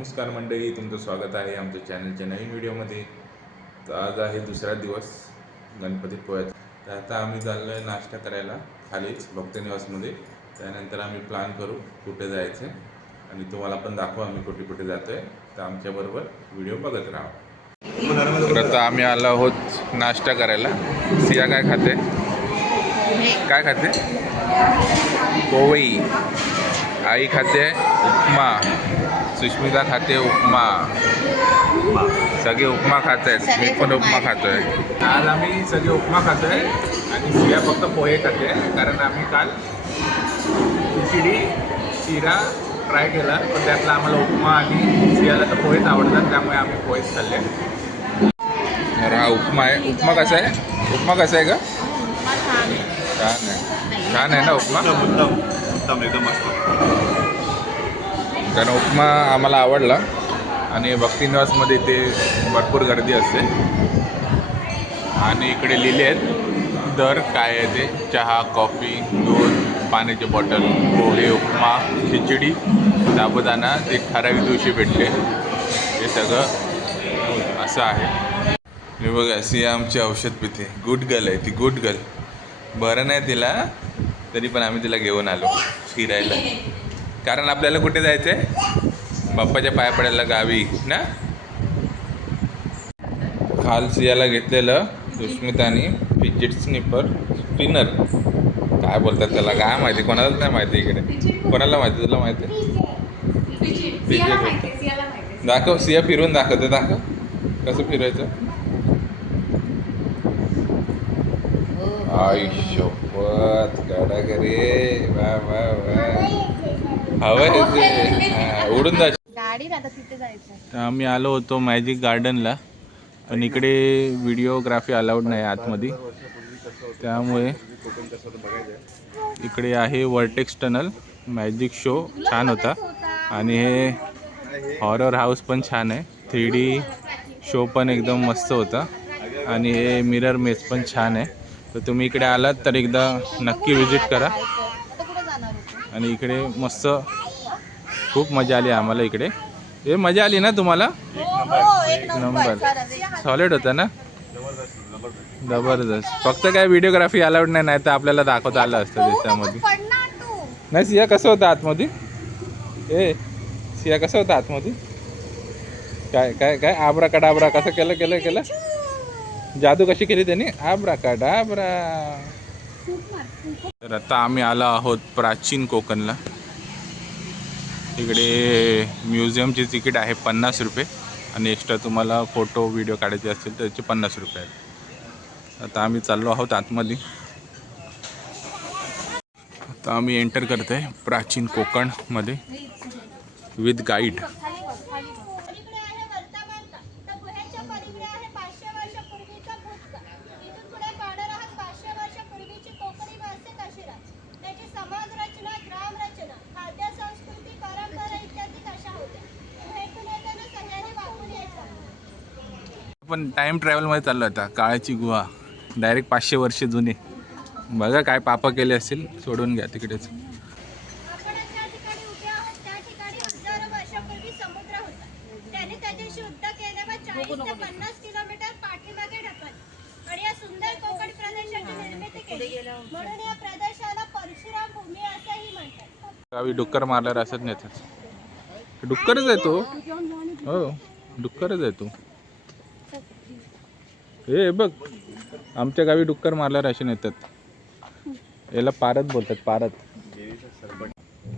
नमस्कार मंडळी, तुमचं स्वागत आहे आमच्या चॅनलच्या नवीन व्हिडिओमध्ये. तर आज आहे दुसरा दिवस गणपतीपोळ्याचा. तर आता आम्ही चाललो आहे नाश्ता करायला खालीच भक्तनिवासमध्ये. त्यानंतर आम्ही प्लॅन करू कुठे जायचं आणि तुम्हाला पण दाखवू आम्ही कुठे कुठे जातो आहे. तर आमच्याबरोबर व्हिडिओ बघत राहा. तर आता आम्ही आलो आहोत नाश्ता करायला. सिया काय खाते? काय खाते? पोवई. आई खाते उपमा. सुष्मिता खाते उपमा. सगळे उपमा खात आहेत. मी पण उपमा खातोय. आज आम्ही सगळे उपमा खातोय आणि सिया फक्त पोहे खाते, कारण आम्ही काल खिचडी शिरा ट्राय केला, पण त्यातला आम्हाला उपमा आणि सियाला तर पोहेच आवडतात, त्यामुळे आम्ही पोहेच खाल्ले. तर हा उपमा आहे. उपमा कसा आहे? उपमा कसा आहे का? छान आहे. छान आहे ना उपमा? एकदम मस्त. कारण उपमा आम्हाला आवडला आणि भक्तिनिवासमध्ये ते भरपूर गर्दी असते. आणि इकडे लिहिले आहेत दर काय आहे ते: चहा, कॉफी, दूध, पाण्याची बॉटल, पोहे, उपमा, खिचडी, साबुदाणा ते ठराविक दिवशी भेटते. हे सगळं असं आहे. हे बघा, सिया आमची औषध पिते. गुड गर्ल आहे ती, गुड गर्ल. बरं नाही तिला, तरी पण आम्ही तिला घेऊन आलो फिरायला. कारण आपल्याला कुठे जायचं आहे? बाप्पाच्या पाया पडायला गावी ना. काल सियाला घेतलेलं सुष्मितानी फिजिट स्पिनर, काय बोलतात त्याला, काय माहिती, कोणालाच नाही माहिती. इकडे कोणाला माहिती? तुला माहिती? फिजिट. दाखव सिया, फिरून दाखवते. दाखव कसं फिरायचं. आयुष्यपत कडा करे. वा वा वा. हवं उडून जा. तर आम्ही आलो होतो मॅजिक गार्डनला, पण इकडे व्हिडिओग्राफी अलाउड नाही आतमध्ये, त्यामुळे इकडे आहे वर्टेक्स टनल. मॅजिक शो छान होता आणि हे हॉरर हाऊस पण छान आहे. 3D शो पण एकदम मस्त होता आणि हे मिरर मेज पण छान आहे. तर तुम्ही इकडे आलात तर एकदा नक्की विजिट करा. आणि इकडे मस्त खूप मजा आली आम्हाला इकडे. हे मजा आली ना तुम्हाला? एक नंबर. सॉलिड होता ना? जबरदस्त. फक्त काय व्हिडिओग्राफी अलाउड नाही, नाही तर आपल्याला दाखवता आलं असतं त्याच्यामध्ये. नाही सिया, कसं होतं आतमध्ये? ए सिया, कसं होतं आतमध्ये? काय काय काय आब्रा कडाब्रा कसं केलं केलं केलं? जादू कशी केली त्यांनी? आब्रा कडाब्रा. तर आता आम्ही आलो आहोत प्राचीन कोकणला. इकडे म्युझियमची तिकीट आहे 50 रुपये आणि एक्स्ट्रा तुम्हाला फोटो व्हिडिओ काढायचे असतील तर त्याचे 50 रुपये आहेत. आता आम्ही चाललो आहोत आतमध्ये. आता आम्ही एंटर करतो आहे प्राचीन कोकणमध्ये विथ गाईड. पण टाईम ट्रॅव्हलमध्ये चाललो आता. काळाची गुहा, डायरेक्ट 500 वर्ष जुने. बघा काय पापं केले असतील, सोडून घ्या तिकडेच. गावी डुक्कर मारल्यावर असत नाही. डुक्करच आहे तो. हो, डुक्करच आहे तो. हे बघ, आमच्या गावी डुक्कर मारल्यावर असे नेतात. याला पारत बोलतात, पारत.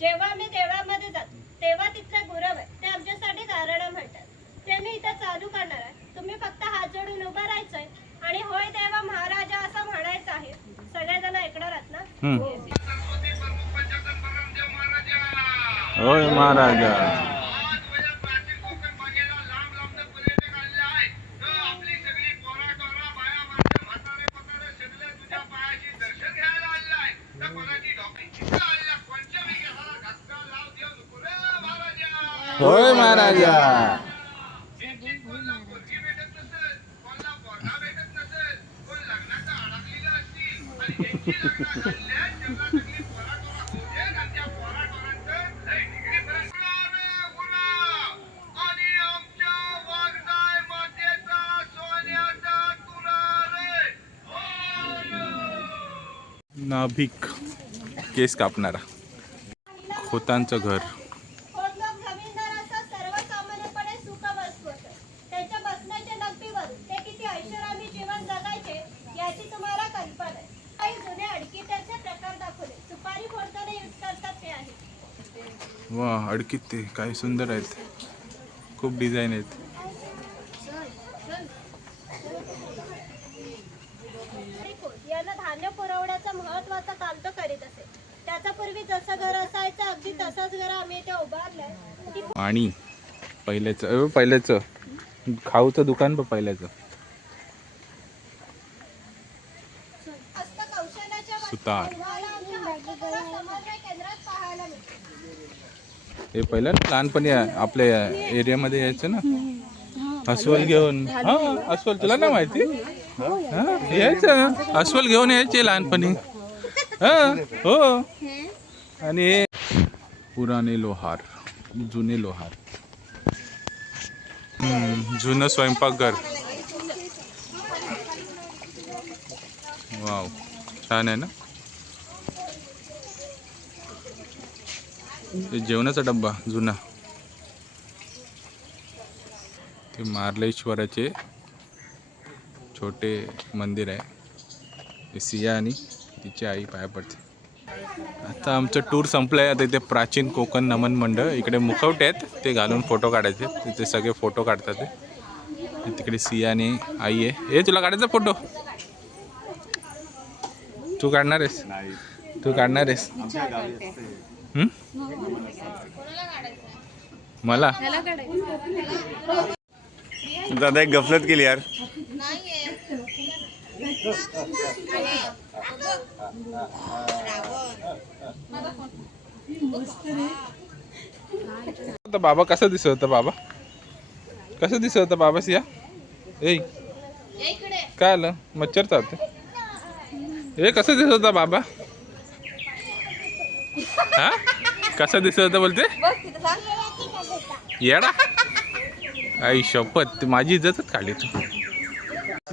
जेव्हा मी देवळामध्ये जातो तेव्हा तिथले गुरव आहे ते आमच्यासाठी गारणं म्हणतात. ते मी इथं चालू करणार आहे. तुम्ही फक्त हात जोडून उभं राहायचंय आणि होय देवा महाराजा असं म्हणायचं आहे. सगळेजण ऐकणार आहात ना? होय महाराजा. होय महाराजा. नाभिक केस कापणारा. खोतांचं घर. खोत लोक जमीनदार असतात, सर्वसामान्यपणे सुखवस्तू असतात. त्यांच्या बसण्याच्या नगदीवरून ते किती ऐषारामी जीवन जगायचे याची तुम्हाला कल्पना आहे. काही जुने अडकित्याचे प्रकार दाखवले. सुपारी फोडताना यूज करतात ते आहे. वा, अडकीत ते काय सुंदर आहेत, खूप डिझाईन आहेत. यांना धान्य पुरवण्याचं महत्वाचं काम तो करीत असे. त्याचा पूर्वी जसं घर असायचं अगदी तसंच घर आम्ही इथे उभारलंय. आणि पहिल्याचं खाऊचं दुकान पण पहिल्याचं. हस्तकौशल्याच्या सुतार. तुम्हाला आमच्या हस्तकला समन्वय केंद्रात पाहायला मिळते. हे पहिलं ना लहानपणी आपल्या एरियामध्ये यायचं ना, अस्वल घेऊन. हा, अस्वल तुला नाही माहिती? हा, यायचं अस्वल घेऊन यायचे लहानपणी. हा, हो. आणि पुराणे लोहार, जुने लोहार. जुनं स्वयंपाकघर. वाव, छान आहे ना. हे जेवणाचा डब्बा जुना. ते मार्लेश्वराचे छोटे मंदिर आहे. सिया आणि तिची आई पाया पडते. आता आमचं टूर संपलं आहे. आता इथे प्राचीन कोकण नमन मंडळ, इकडे मुखवटे आहेत, ते घालून फोटो काढायचे. तिथे सगळे फोटो काढतात ते. तिकडे सिया आणि आई आहे. हे तुला काढायचा फोटो? तू काढणार आहेस? तू काढणार आहेस? मला दादा एक गफलत केली यार. बाबा कसा दिसत होता? बाबा कसं दिसत होता बाबा? सिया ए काय आलं? मच्छर चावते. हे कसं दिसत होता बाबा? हा, कसं दिसत होता बोलते? येडा. आई शपथ, माझी इज्जतच काढली तू.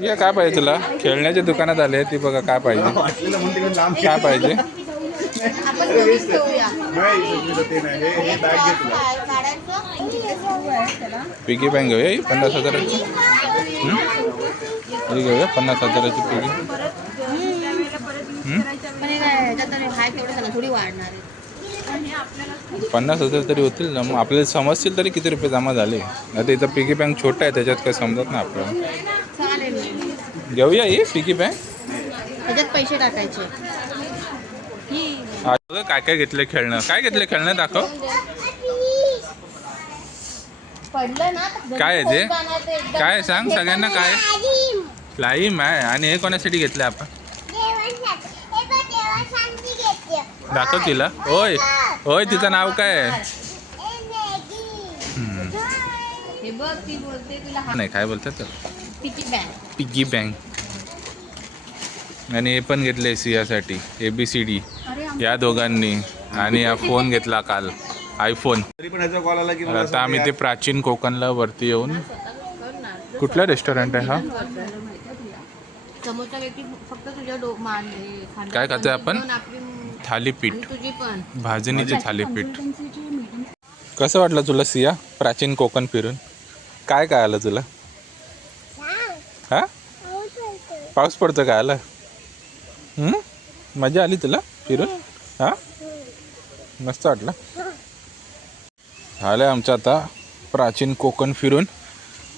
या काय पाहिजे तुला? खेळण्याच्या दुकानात आले. ती बघा काय पाहिजे, काय पाहिजे. पिगी बँक घेऊया 50,000ची. घेऊया 50,000ची पिगी. 50,000 तरी होतील ना. मग आपल्याला समजतील तरी किती रुपये जमा झाले. आता इथं पिगी बँक छोटा आहे, त्याच्यात काही समजत नाही आपल्याला. घेऊया ही पिगी बँक. त्याच्यात पैसे टाकायचे. काय काय घेतलं खेळणं? काय घेतलं खेळणं दाखव. काय आहे ते? काय सांग सगळ्यांना. काय लाईम आहे. आणि हे कोणासाठी घेतलं आपण? दाखव तिला. होय होय, तिचं नाव काय आहे? नाही, काय बोलतात पिगी बँक. आणि हे पण घेतले सियासाठी ABCD या दोघांनी. आणि हा फोन घेतला काल, आयफोन. आता आम्ही ते प्राचीन कोकणला वरती येऊन. कुठला रेस्टॉरंट आहे हा? समोरचा व्यक्ती फक्त तुझ्या काय खातोय आपण? थालीपीठ, भाजणीचे थालीपीठ. कसं वाटलं तुला सिया प्राचीन कोकण फिरून? काय काय आलं तुला? हा, पाऊस पडतो काय आलं? मजा आली तुला फिरून? हा, मस्त वाटलं. झालं आमचं आता प्राचीन कोकण फिरून.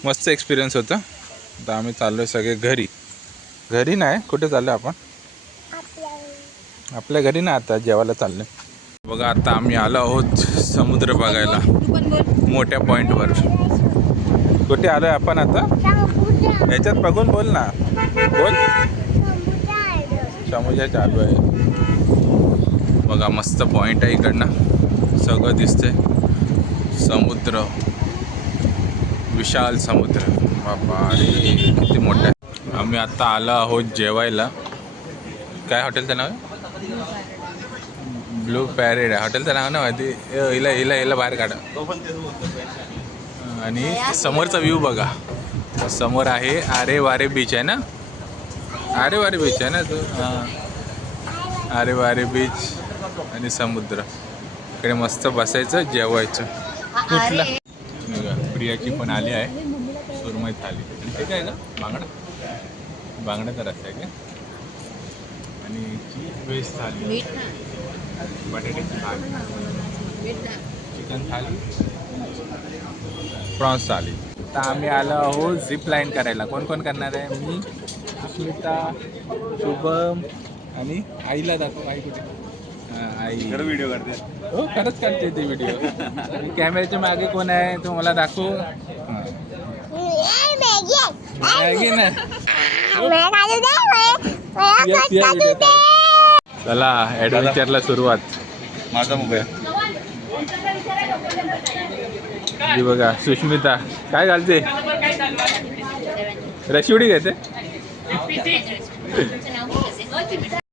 मस्त एक्सपिरियन्स होता. आता आम्ही चाललो आहे सगळे घरी. घरी नाही, कुठे चाललो आपण? आपल्या घरी ना. आता जेवायला चाललो. बघा आता आम्ही आलो आहोत समुद्र बघायला, मोठ्या पॉईंटवर. कुठे आलो आहे आपण आता? याच्यात बघून बोल ना, बोल. समुद्र चालू आहे बघा. मस्त पॉईंट आहे इकडनं, सगळं दिसतंय. समुद्र, विशाल समुद्र. बाबा अरे किती मोठा आहे. आम्ही आता आलो आहोत जेवायला. काय हॉटेलचं नाव आहे? ब्लू पॅरेड आहे हॉटेलचं नाव ना माहिती. हिला हिला हिला बाहेर काढा. आणि समोरचा व्ह्यू बघा. समोर आहे आरे वारे बीच आहे ना. आरे वारे बीच आहे ना तो. अरे वारे बीच आणि समुद्र. इकडे मस्त बसायचं, जेवायचं. कुठला प्रियाची पण आली आहे सुरमई थाली. आणि ते काय का बांगड्याचा रस्ता आहे का. आणि व्हेज थाली, बटाट्याची थाली, चिकन थाली, प्रॉन्स थाली. तर आम्ही आलो आहोत झिप लाईन करायला. कोण कोण करणार आहे? मी, सुष्मिता, शुभम आणि आईला दाखव. आई कुठे? आई व्हिडिओ करते. हो खरंच काढते ते व्हिडिओ. कॅमेऱ्याच्या मागे कोण आहे तो मला दाखव. मॅगी ना. चला ॲडव्हेंचरला सुरुवात. माझा मोबाईल. ही बघा सुष्मिता काय घालते? रशिवडी घेते.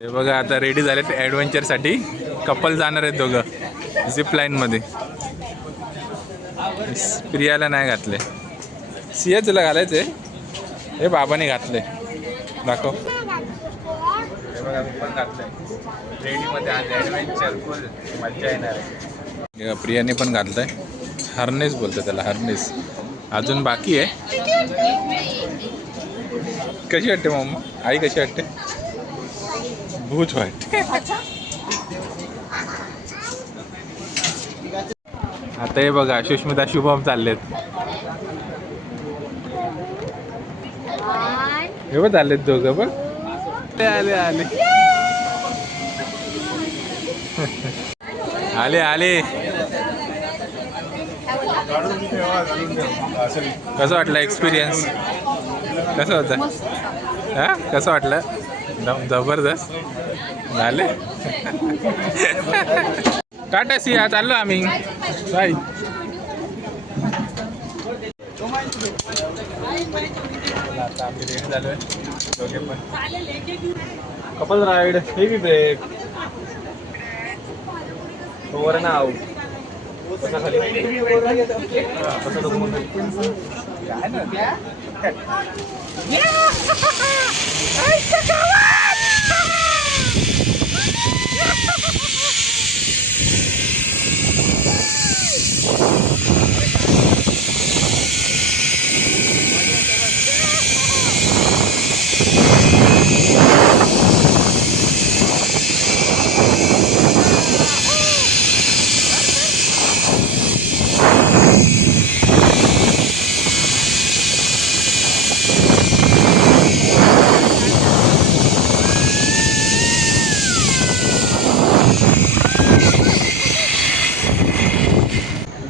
हे बघा आता रेडी झाले ॲडव्हेंचरसाठी. कपल जाणार आहेत दोघं झिप लाईनमध्ये. प्रियाला नाही घातले. सिया तुला घालायचे? हे बाबाने घातले. दाखव. हे बघा मी पण घातलंय. रेडीमध्ये आज ॲडव्हेंचर फुल मजा येणार आहे. प्रियाने पण घातलंय. हार्नेस बोलतो त्याला, हार्नेस. अजून बाकी आहे. कशी वाटते मम्मा? आई कशी वाटते? भूत वाटते. आता हे बघा सुष्मिता शुभम चाललेत. हे बघ चाललेत दोघं बघ. आले आले आले आले. कसं वाटलं एक्सपिरियन्स? कसं होतं? हां कसं वाटलं? जबरदस्त झाले. टाटा सिया चाललो आम्ही. बाय. आता आम्ही रेडी झालोय दोघे पण. कपल राईड, हेवी ब्रेक, वर नाव खाली काय ना.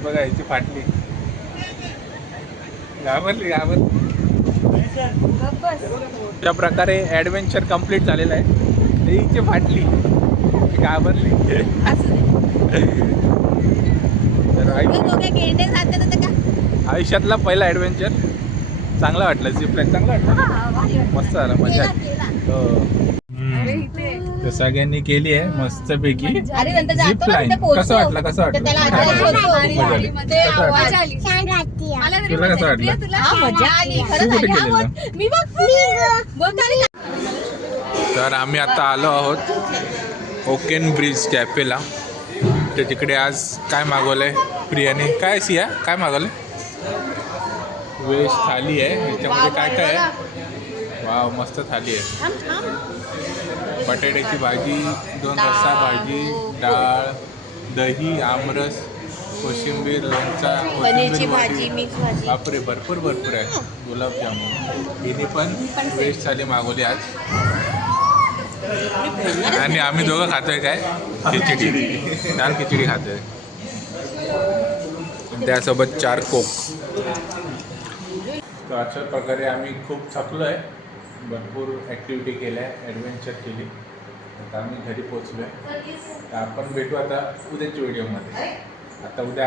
बघा याची फाटली. घाबरली. अशा प्रकारे ॲडव्हेंचर कंप्लीट झालेलं आहे. हिची फाटली, घाबरली. तर आयुष्यातला पहिला ॲडव्हेंचर चांगला वाटला. झिप लाईन चांगला वाटला. मस्त झाला, मजा. तर सगळ्यांनी केली आहे मस्तपैकी झिप लाईन. कसं वाटलं? कसं वाटलं? तुला कसं वाटलं? तू कुठे केलेलं? तर आम्ही आता आलो आहोत ओकेन ब्रिज कॅफेला. तर तिकडे आज काय मागवलंय प्रियाने? काय सिया काय मागवलंय? व्हेज थाली आहे. याच्यामध्ये काय काय आहे? वाव मस्त थाली आहे. बटाट्याची भाजी, 2 रस्सा भाजी, डाळ, दही, आमरस, कोशिंबीर, लोणचा, पनीरची भाजी, मिक्स भाजी. बापरे भरपूर आहे. गुलाबजामुन. हिने पण व्हेज थाली मागवली आज. आणि आम्ही दोघं खातोय काय? खिचडी. दाल खिचडी खातोय. त्यासोबत 4 कोक. तर अशा प्रकारे आम्ही खूप थकलो आहे. भरपूर ॲक्टिव्हिटी केल्या, ॲडव्हेंचर केली. आता आम्ही घरी पोचलो आहे. तर आपण भेटू आता उद्याच्या व्हिडिओमध्ये. आता उद्या